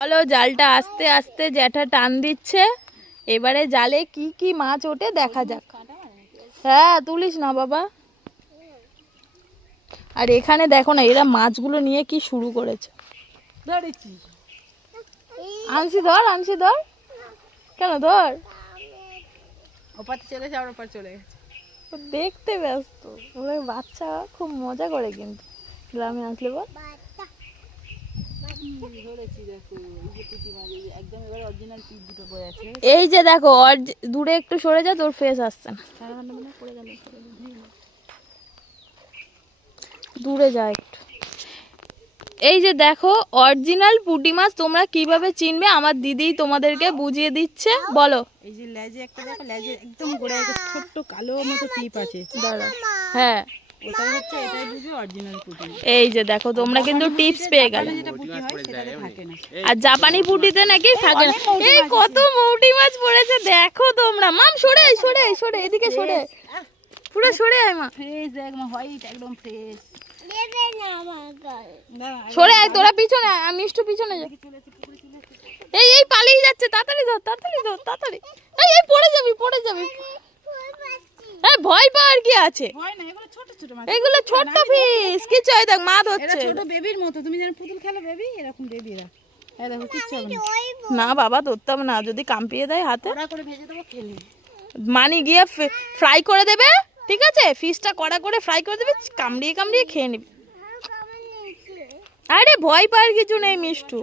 চলো জালটা আস্তে আস্তে জ্যাঠা টান দিচ্ছে, এবারে জালে কি কি মাছ ওঠে দেখা যাক। হ্যাঁ তুলিস না বাবা। আর এখানে দেখো না এরা মাছগুলো নিয়ে কি শুরু করেছে। আনসি ধর, আনসি ধর, কেন ধর, ওপারে চলে যাওয়ার ওপার চলে গেছে, দেখতে ব্যস্ত। ওরা বাচ্চা খুব মজা করে কিন্তু গ্রামে আসলে বল। এই যে দেখো দূরে একটু সরে যা, তোর ফেস আসছে না, দূরে যা একটু। এই যে দেখো অরিজিনাল পুঁটি মাছ তোমরা কিভাবে চিনবে আমার দিদি তোমাদেরকে বুঝিয়ে দিচ্ছে, বলো। এই যে লেজে একটা দেখো, লেজে একদম গোড়ায় একটা ছোট্ট কালো মতো টিপ আছে, দাঁড়া, হ্যাঁ ওটাই হচ্ছে, এটাই বুঝবে অরিজিনাল পুঁটি। এই যে দেখো তোমরা কিন্তু টিপস পেয়ে গেলে। যেটা পুঁটি হয় সেটাতে থাকে না, আর জাপানি পুঁটিতে নাকি থাকে না। এই কত মৌটি মাছ পড়েছে দেখো তোমরা। মাম সরে সরে সরে, এদিকে সরে, পুরো সরে আয় মা। ফ্রেশ একদম হোয়াইট, একদম ফ্রেশ। সরে আয় তোরা, পিছনে আয়, আমি একটু পিছনে যা। এই এই পালিয়ে যাচ্ছে, তাড়াতাড়ি ধর, তাড়াতাড়ি ধর, তাড়াতাড়ি। এই এই পড়ে যাবি, পড়ে যাবি। হ্যাঁ ভয় পাওয়ার কি আছে, এগুলো ছোট ফিশ, কিছু হয় দেখ মা ধরছে। ছোট বেবির মতো, তুমি যেন পুতুল খেলো বেবি, এরকম বেবিরা। এই দেখো কিচ্ছু হবে না বাবা ধরতাম না, যদি কামপিয়ে দেয় হাতে কড়া করে ভেজে দেবো, খেলি মানি গিয়ে ফ্রাই করে দেবে, ঠিক আছে? ফিশটা কড়া করে ফ্রাই করে দেবে, কামড়িয়ে কামড়িয়ে খেয়ে নিবি। আরে ভয় পাওয়ার কিছু নেই মিষ্টু।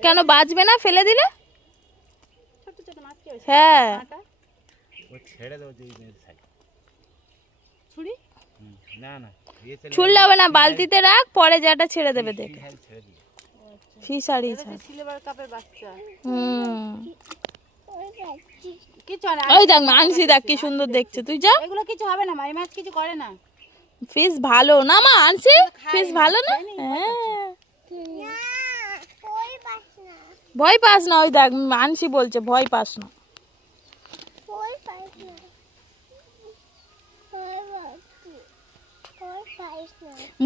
কেন বাঁচবে না ফেলে দিলে? হ্যাঁ ছুড়লে হবে না, বালতিতে রাখ, পরে যেটা ছেড়ে দেবে দেখে। ফিশারি ওই দেখ মানসি দেখ কি সুন্দর দেখছে, তুই যা। এগুলো কিছু হবে না, মাছ কিছু করে না। ফিশ ভালো না মা, আনসি ফিশ ভালো না। হ্যাঁ ভয় পাস না, ওই দেখ আনসি বলছে ভয় পাস না।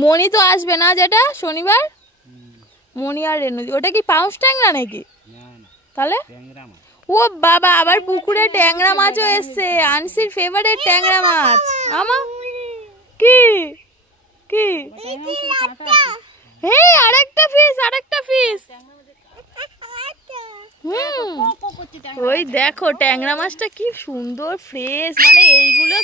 মনি তো আসবে না, যেটা শনিবার মনি আর রেনু, ওটা কি পাউস ট্যাংরা নাকি? তাহলে ও বাবা, আবার পুকুরে ট্যাংরা মাছও এসছে, আনসির ফেভারিট ট্যাংরা মাছ। আমা কি কি, হে আরেকটা ফিশ, আরেকটা ফিশ। ওই দেখো ট্যাংরা মাছটা কি সুন্দর ফ্রেশ, মানে এইগুলো